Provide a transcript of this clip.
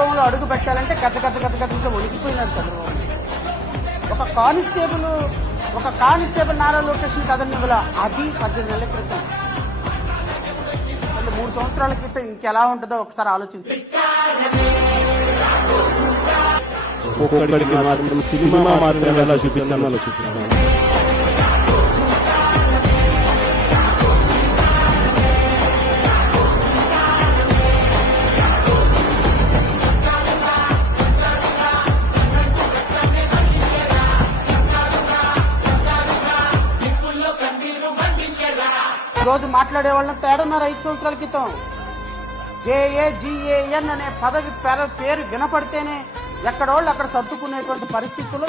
ప్రభుత్వంలో అడుగు పెట్టాలంటే గజగజ వణికిపోయినాడు చంద్రబాబు. ఒక కానిస్టేబుల్ నారా లోకేష్ కదనివ్వల, అది 18 నెలల క్రితం. అంటే 3 సంవత్సరాల క్రితం ఇంకెలా ఉంటుందో ఒకసారి ఆలోచించండి. సినిమా మాత్రమే ఎలా చూపించాలో చూపించాను. ఈరోజు మాట్లాడే వాళ్ళని తేడున్నారు 5 సంవత్సరాల క్రితం. JAGAN అనే పదవి పేరు వినపడితేనే ఎక్కడోళ్ళు అక్కడ సర్దుకునేటువంటి పరిస్థితుల్లో